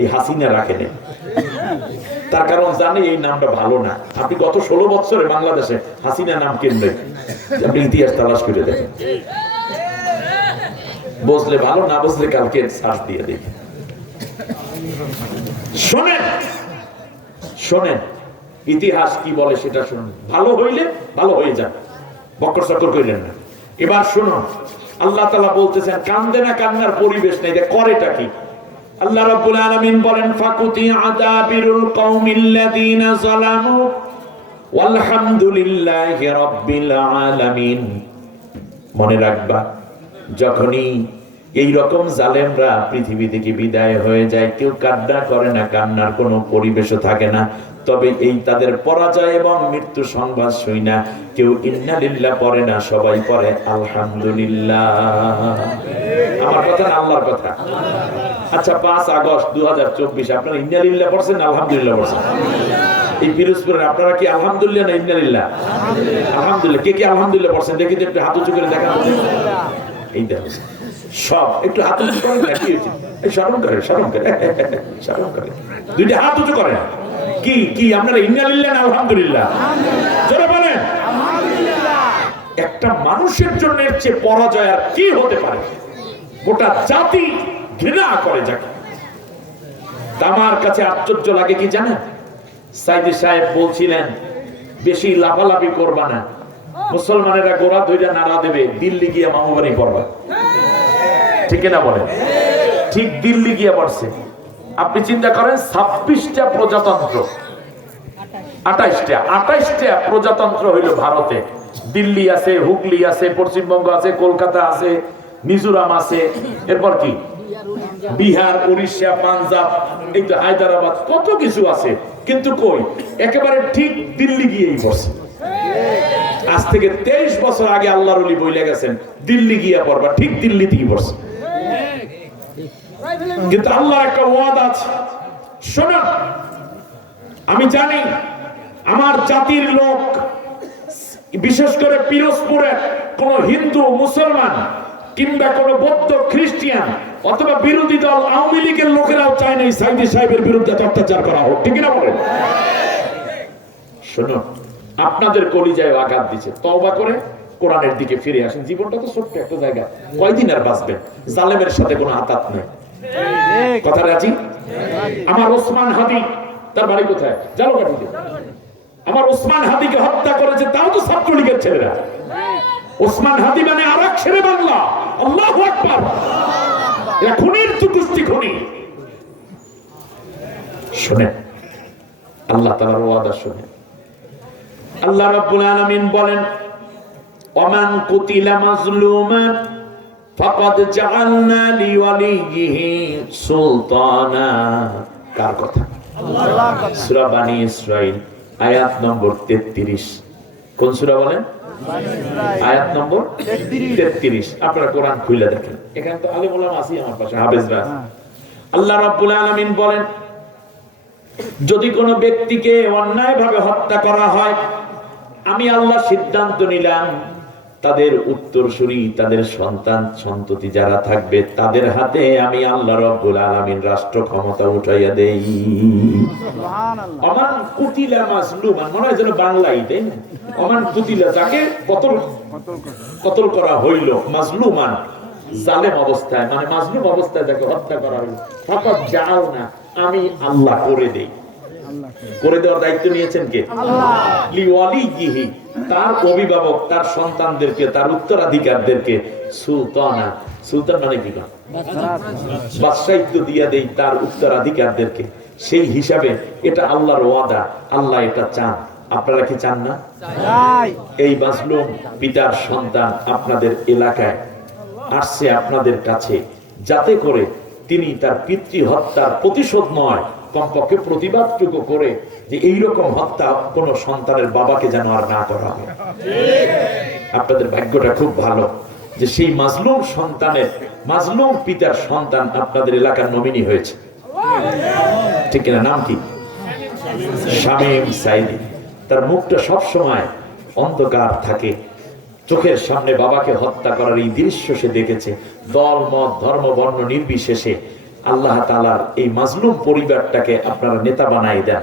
এই হাসিনা রাখেন, তার কারণ জানে এই নামটা ভালো না। আপনি গত 16 বছরে বাংলাদেশে হাসিনা নাম কেন্দ্রে আপনি ইতিহাস তালাশ করে দেখেন, বুঝলে ভালো, না বুঝলে কালকে সার্চ দিয়ে দেখেন। শোনেন শোনেন ইতিহাস কি বলে সেটা শুনুন, ভালো হইলে ভালো হয়ে যান, বক্কর চক্কর কইলেন না। এবার শুনুন, আল্লাহ তাআলা বলতেছেন কান্দে না, কান্নার পরিবেশ নেই, করেটা কি? আল্লাহ রাব্বুল আলামিন বলেন ফাকুতি আদাবিরুল কওমিল্লাযিনা যালামু ওয়ালহামদুলিল্লাহি রাব্বিল আলামিন। মনে রাখবা, যখনই এই রকম জালেমরা পৃথিবী থেকে বিদায় হয়ে যায়, কেউ কান্না করে না, কান্নার কোনো পরিবেশও থাকে না। তবে এই তাদের পরাজয় এবং মৃত্যু সংবাদ শুই না কেউ ইন্না লিল্লাহ পড়ে না, সবাই পড়ে আলহামদুলিল্লাহ। আমার কথা না আল্লাহর কথা। আচ্ছা 5 আগস্ট 2024 আপনারা ইন্না লিল্লাহ পড়ছেন না আলহামদুলিল্লাহ পড়ছেন? এই পিরোজপুরের আপনারা কি আলহামদুলিল্লাহ না ইন্না লিল্লাহ? আলহামদুলিল্লাহ। কে কে আলহামদুলিল্লাহ পড়ছেন দেখি তো, একটু হাত উঁচু করে দেখান। এই দেখো সব একটু হাত উঁচু করেন, কি হয়েছে? এই শরম করে, শরম করে, শরম করে, দুইটা হাত উঁচু করেন। কি কি আপনারা ইন্না লিল্লাহ না আলহামদুলিল্লাহ? জোরে বলেন আলহামদুলিল্লাহ। একটা মানুষের জন্য এর চেয়ে পরাজয় আর কি হতে পারে? গোটা জাতি ঘৃণা করে যাকে। আমার কাছে আশ্চর্য লাগে কি জানেন, সাইদি সাহেব বলছিলেন বেশি লাফালাফি করবা না, মুসলমানেরা গোড়া ধইরা নাড়া দেবে, দিল্লি গিয়া মামুবাড়ি করবা, ঠিক না বলেন? ঠিক দিল্লি গিয়া পড়ছে। আপনি চিন্তা করেন 26টা প্রজাতন্ত্র, 28টা প্রজাতন্ত্র হইল ভারতে। দিল্লি আছে, হুগলি আছে, পশ্চিমবঙ্গ আছে, কলকাতা আছে, মিজোরাম আছে, এরপর কি বিহার, উড়িষ্যা, পাঞ্জাব, এই তো হায়দ্রাবাদ, কত কিছু আছে। কিন্তু কই একেবারে ঠিক দিল্লি গিয়েই পড়ছে। আজ থেকে 23 বছর আগে আল্লাহর ওলি বইলে গেছেন দিল্লি গিয়া পড়বা, ঠিক দিল্লি থেকে পড়ছে। কিন্তু আল্লাহর একটা ওয়াদা আছে। শুনুন, আমি জানি আমার জাতির লোক, বিশেষ করে পিরোজপুরের কোন হিন্দু, মুসলমান কিংবা কোন বৌদ্ধ, খ্রিস্টান অথবা বিরোধী দল আওয়ামী লীগের লোকেরাও চায় না সাইদি সাহেবের বিরুদ্ধে অত্যাচার করা হোক, ঠিক না বলেন? শুনুন, আপনাদের কলিজায় আঘাত দিচ্ছে, তওবা করে কোরআনের দিকে ফিরে আসেন। জীবনটা তো ছোট্ট একটা জায়গা, কয়দিন আর বাঁচবেন? জালেমের সাথে কোনো আতাত নেই, কথা রাজি? আমার ওসমান হাদি, তার বাড়ি কোথায়? জালকাঠিতে। আমার ওসমান হাদিকে হত্যা করেছে, তাও তো ছাত্রলীগের ছেলেরা। ওসমান হাদি মানে আরেক ছেলে বাংলা। আল্লাহু আকবার। এরা খুনির চতুষ্টি খুনি। শুনেন আল্লাহ তাআলার ওয়াদা শুনেন। আল্লাহ রাব্বুল আলামিন বলেন ওমান কুতিলা মাজলুমান ফাকাদ জাআলনা লিওয়ালিহি সুলতানা। কার কথা? আল্লাহর কথা। সূরা বানী ইসরাইল আয়াত নম্বর 33। কোন সূরা বলেন? আয়াত নম্বর 33। আপনারা কোরআন খুলে দেখেন, এখানে তো আলেম ওলামা আছে আমার পাশে, হাফেজরা। আল্লাহ রাব্বুল আলামিন বলেন যদি কোনো ব্যক্তিকে অন্যায়ভাবে হত্যা করা হয়, আমি আল্লাহ সিদ্ধান্ত নিলাম তাদের উত্তরসূরি, তাদের সন্তান সন্ততি যারা থাকবে তাদের হাতে আমি আল্লাহ রাব্বুল আলামিন রাষ্ট্র ক্ষমতা উঠাইয়া দেই। সুবহানাল্লাহ। ওমান কুতিলা মাজলুমান, মনে হয় যেন বাংলাই, তাই না? ওমান কুতিলা, যাকে কতল করা হইল, মাজলুমান জালেম অবস্থায়, মানে মাজলুম অবস্থায় যাকে হত্যা করা হইল, ফাকাদ জাআলনা, আমি আল্লাহ করে দেই। করে দেওয়ার দায়িত্ব নিয়েছেন কে? আল্লাহ। লিওয়ালিহি, তার অভিভাবক, তার সন্তানদেরকে, তার উত্তরাধিকারদেরকে সুলতানা, সুলতান মানে কি? বাদশাহিত্ব দিয়া দেই তার উত্তরাধিকারদেরকে। সেই হিসাবে এটা আল্লাহর ওয়াদা, আল্লাহ এটা চান। আপনারা কি চান না? চাই। এই মাজলুম পিতার সন্তান আপনাদের এলাকায় আসছে আপনাদের কাছে, যাতে করে তিনি তার পিতৃ হত্যার প্রতিশোধ নয়, কমপক্ষে প্রতিবাদটুকু করে যে এইরকম হত্যা কোন সন্তানের বাবাকে যেন আর না করা হয়। আপনাদের ভাগ্যটা খুব ভালো যে সেই মাজলুম সন্তানের, মাজলুম পিতার সন্তান আপনাদের এলাকার নমিনি হয়েছে, ঠিক না? নাম কি? শামীম সাইদি। তার মুখটা সব সময় অন্ধকার থাকে, চোখের সামনে বাবাকে হত্যা করার এই দৃশ্য সে দেখেছে। দল, মত, ধর্ম, বর্ণ নির্বিশেষে আল্লাহ তাআলার এই মাজলুম পরিবারটাকে আপনারা নেতা বানাই দেন।